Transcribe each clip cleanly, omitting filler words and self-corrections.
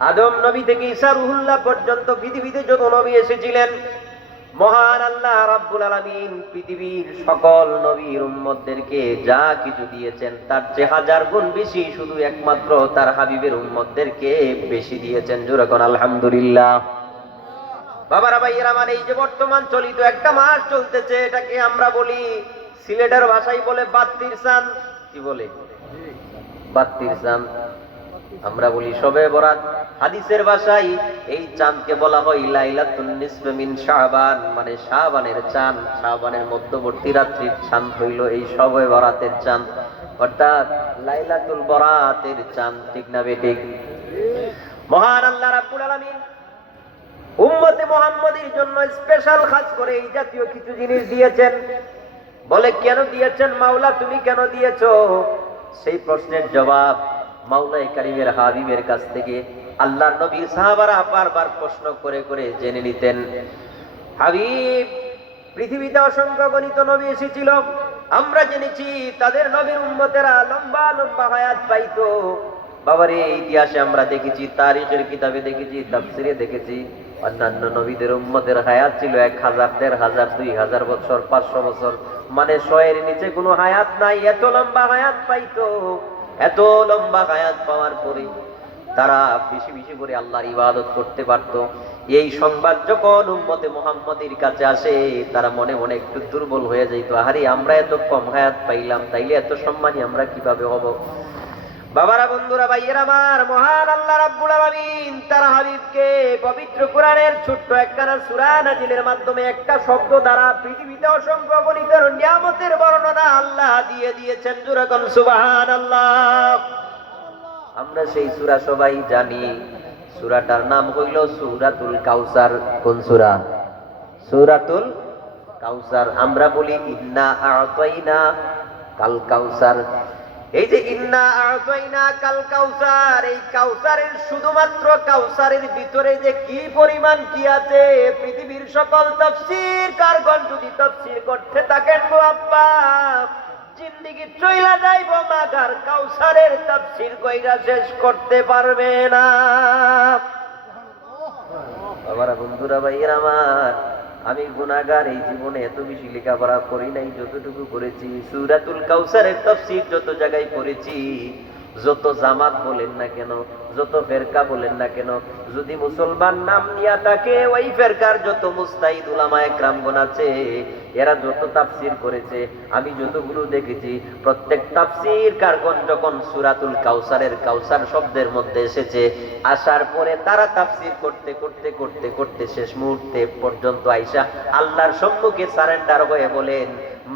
আদম নবী থেকে ঈসা রুহুল্লাহ পর্যন্ত পৃথিবীতে যত নবী এসেছিলেন, মহান আল্লাহ রাব্বুল আলামিন পৃথিবীর সকল নবীর উম্মতদেরকে যা কিছু দিয়েছেন তার চেয়ে হাজার গুণ বেশি শুধু একমাত্র তার হাবিবের উম্মতদেরকে বেশি দিয়েছেন। জোরে কোন আলহামদুলিল্লাহ। বাবারা ভাইয়েরা আমার, এই যে বর্তমান চলিত একটা মাস চলতেছে, এটাকে আমরা বলি, সিলেটের ভাষায় বলে বাত্তির চাঁদ। কি বলে? বাত্তির চাঁদ। আমরা বলি শবে বরাত। হাদিসের ভাষায় এই চাঁদকে বলা হয় লাইলাতুন নিসফে মিন শাবান, মানে শাবানের চাঁদ। শাবানের মধ্যবর্তী রাত্রির চাঁদ হইল এই শবে বরাতের চাঁদ, অর্থাৎ লাইলাতুল বরাতের চাঁদ। ঠিক না বেঠিক? মহান আল্লাহ রাব্বুল আলামিন উম্মতে মুহাম্মদীর জন্য স্পেশাল খাস করে এই জাতীয় কিছু জিনিস দিয়েছেন। বলে কেন দিয়েছেন মাওলা, তুমি কেন দিয়েছো? সেই প্রশ্নের জবাব মাওলাই কারীমের হাবিবের কাছ থেকে আল্লাহর নবী সাহাবারা বারবার প্রশ্ন করে করে জেনে নিতেন। হাবিব, পৃথিবীতে অসংখ্য গণিত নবী এসেছিল, আমরা জেনেছি তাদের নবীর উম্মতেরা লম্বা লম্বা হায়াত পাইতো। বাবারে, ইতিহাসে আমরা দেখেছি, তারিখের কিতাবে দেখেছি, তাফসিরে দেখেছি, অন্যান্য নবীদের উম্মতের হায়াত ছিল 1000, 1500, 2000 বছর, 500 বছর, মানে 100 এর নিচে কোনো হায়াত নাই। এত লম্বা হায়াত পাইতো। এত লম্বা হায়াত পাওয়ার পরে তারা বেশি বেশি করে আল্লাহর ইবাদত করতে পারত। এই সংবাদ যখন উম্মতে মুহাম্মদীর কাছে আসে, তারা মনে মনে একটু দুর্বল হয়ে যাইতো। আরে, আমরা এত কম হায়াত পাইলাম, তাইলে এত সম্মানী আমরা কিভাবে হব? বাবারা, বন্ধুরা, ভাইয়েরা আমার, মহান আল্লাহ রাব্বুল আলামিন তার হাবিবকে পবিত্র কোরআনের ছোট্ট একখানা সূরা নাজিলের মাধ্যমে একটা শব্দ দ্বারা পৃথিবীতে অসংখ্য গণিতের নিয়ামতের বর্ণনা আল্লাহ দিয়ে দিয়েছেন। জোরে কোন সুবহানাল্লাহ। আমরা সেই সূরা সবাই জানি। সূরাটার নাম হইল সূরাতুল কাউসার। কোন সূরা? সূরাতুল কাউসার। আমরা বলি ইন্না আ'তাইনা কাল কাউসার। এই যে ইন্না আ'তাইনা কাল কাউসার, এই কাউসারের শুধুমাত্র কাউসারের ভিতরে যে কি পরিমাণ কি আছে, পৃথিবীর সকল তাফসীর কারগণ যদি তাফসীর করতে থাকেন গো আব্বা, জিন্দেগি চইলা যাইব মাগার কাউসারের তাফসীর কইরা শেষ করতে পারবে না। বাবারা, বন্ধুরা, ভাইয়েরা আমার, আমি গুনাহগার, এই জীবনে এত বেশি লেখাপড়া করি নাই। যতটুকু করেছি সূরাতুল কাউসারের তাফসীর যত জায়গায় পড়েছি, যত জামাত বলেন না কেন, যত ফেরকা বলেন না কেন, যদি মুসলমান নাম নিয়া থাকে, ওই ফেরকার যত মুস্তাহিদ উলামা একরামগণ আছে, এরা যত তাফসীর করেছে, আমি যতগুলো দেখেছি, প্রত্যেক তাফসীর কারগণ যখন সূরাতুল কাউসারের কাউসার শব্দের মধ্যে এসেছে, আসার পরে তারা তাফসীর করতে করতে করতে করতে শেষ মুহূর্তে পর্যন্ত আইসা আল্লাহর সম্মুখে সারেন্ডার হয়ে বলেন,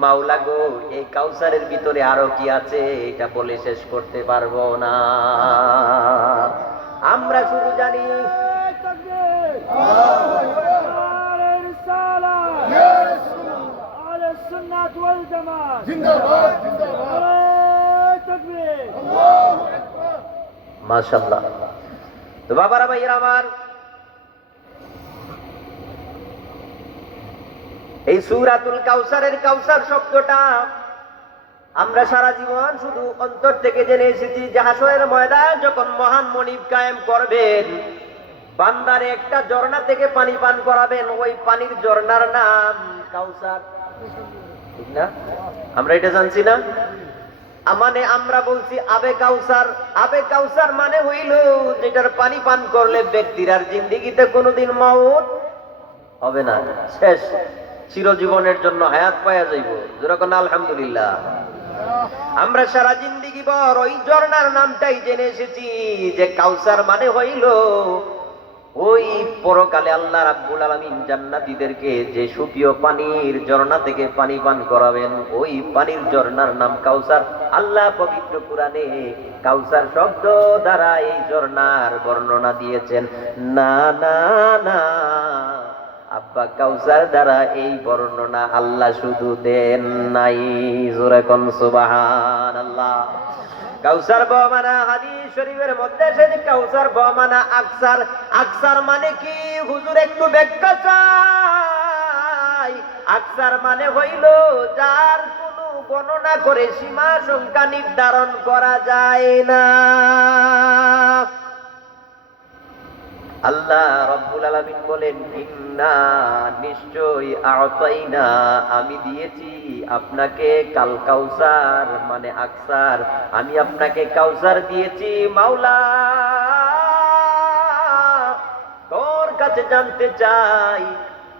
মাওলা গো, এই কাউসারের ভিতরে আরো কি আছে এটা বলে শেষ করতে পারবো না। আমরা শুধু জানি মাশাআল্লাহ। তো বাবারা, ভাইয়েরা আমার, এই সূরাতুল কাউসারের কাউসার শব্দটা আমরা সারা জীবন শুধু অন্তর থেকে জেনে এসেছি যে হাসরের ময়দান যখন মহান মনিব কায়েম করবেন, বান্দারে একটা ঝর্ণা থেকে পানি পান করাবেন, ওই পানির ঝর্ণার নাম কাউসার। ঠিক না? আমরা এটা জানছি না? মানে আমরা বলছি আবে কাউসার। আবে কাউসার মানে হইল যেটার পানি পান করলে ব্যক্তির আর জিন্দেগিতে কোনোদিন মওত হবে না, শেষ, চিরজীবনের জন্য হায়াত পাওয়া যাইব। যেরকম আলহামদুলিল্লাহ। আমরা সারা জিন্দেগি ভর ওই ঝর্ণার নামটাই জেনে এসেছি যে কাউসার মানে হইল ওই পরকালে আল্লাহ রাব্বুল আলামিন জান্নাতীদেরকে যে সুপ্রিয় পানির ঝর্ণা থেকে পানি পান করাবেন, ওই পানির ঝর্ণার নাম কাউসার। আল্লাহ পবিত্র কোরআনে কাউসার শব্দ দ্বারা এই ঝর্ণার বর্ণনা দিয়েছেন। না না না আব্বা, কাউসার দ্বারা এই বর্ণনা আল্লাহ শুধু দেন নাই। জোরে কোন সুবহানাল্লাহ। কাউসার বমানা হাদিস শরীফের মধ্যে এসেছে কাউসার বমানা আকসার। আকসার মানে কি হুজুর, একটু ব্যাখ্যা চাই। আকসার মানে হইল যার কোনো গণনা করে সীমা সংখ্যা নির্ধারণ করা যায় না। আল্লাহ রাব্বুল আলামিন বলেন, ইন্না নিশ্চয় আ'তাইনা আমি দিয়েছি আপনাকে কাল কাউসার মানে আকসার, আমি আপনাকে কাউসার দিয়েছি। মাওলা তোর কাছে জানতে চাই,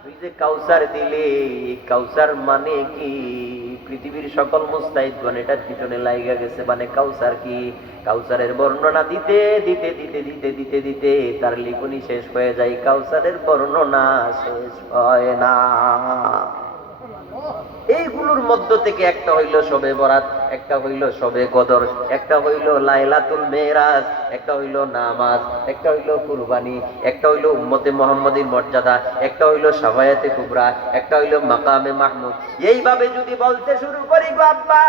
তুই যে কাউসার দিলে, কাউসার মানে কি? পৃথিবীর সকল মুস্তাহিদগণ এটার পিছনে লাইগা গেছে, মানে কাউসার কি? কাউসারের বর্ণনা দিতে দিতে দিতে দিতে দিতে দিতে তার লিখনি শেষ হয়ে যায়, কাউসারের বর্ণনা শেষ হয় না। এইগুলোর মধ্য থেকে একটা হইল শবে বরাত, একটা হইল শবে কদর, একটা হইল লাইলাতুল মেরাজ, একটা হইল নামাজ, একটা হইল কুরবানি, একটা হইল উম্মতে মুহাম্মাদির মর্যাদা, একটা হইল শাফায়াতে কুবরা, একটা হইল মাকামে মাহমুদ। এইভাবে যদি বলতে শুরু করি গো আব্বা,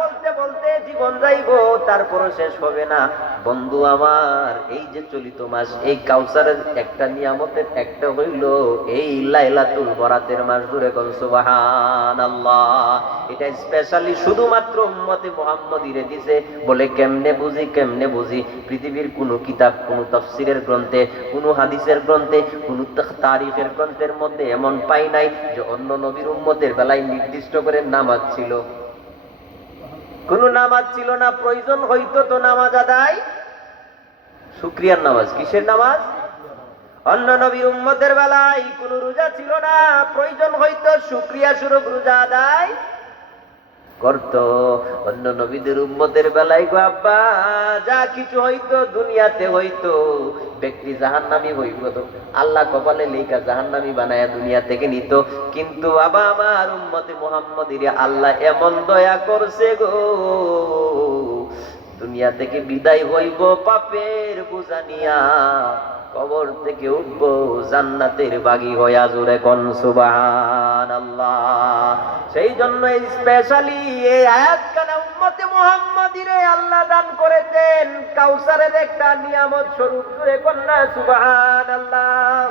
বলতে বলতে জীবন যাইব, তারপরও শেষ হবে না। বন্ধু আমার, এই যে চলিত মাস, এই কাউসারের একটা নিয়ামতের একটা হইল এই লাইলাতুল বরাতের মাস। জুড়ে কোন সুবহানাল্লাহ। এটা স্পেশালি শুধুমাত্র উম্মতে মুহাম্মাদিরে দিছে। বলে কেমনে বুঝি, কেমনে বুঝি? পৃথিবীর কোন কিতাব, কোন তাফসীরের গ্রন্থে, কোন হাদিসের গ্রন্থে, কোন তারিখের গ্রন্থের মধ্যে এমন পাই নাই যে অন্য নবীর উম্মতের বেলায় নির্দিষ্ট করে নামাজ ছিল। কোন নামাজ ছিল না। প্রয়োজন হইতো তো নামাজ আদায়, শুকরিয়ার নামাজ। কিসের নামাজ? অন্য নবীর উম্মতের বেলায় কোন রোজা ছিল না, প্রয়োজন হইতো শুকরিয়া স্বরূপ রোজা আদায় করত। অন্য নবীদের উম্মতের বেলায় গো আব্বা যা কিছু হইতো দুনিয়াতে হইতো, ব্যক্তি জাহান্নামী হইব তো আল্লাহ কপালে লেখা জাহান্নামী বানায়া দুনিয়া থেকে নিত। কিন্তু বাবা আমার উম্মতে মুহাম্মাদিরে আল্লাহ এমন দয়া করছে গো, দুনিয়া থেকে বিদায় হইব পাপের বোঝা নিয়া, কবর থেকে উঠব জান্নাতের বাগী হইয়া। জোরে কোন সুবহানাল্লাহ। সেই জন্য স্পেশালি এই আয়াতখানা উম্মতে মুহাম্মাদিরে আল্লাহ দান করেছেন কাউসারের একটা নিয়ামত স্বরূপ। জোরে কোন না সুবহানাল্লাহ।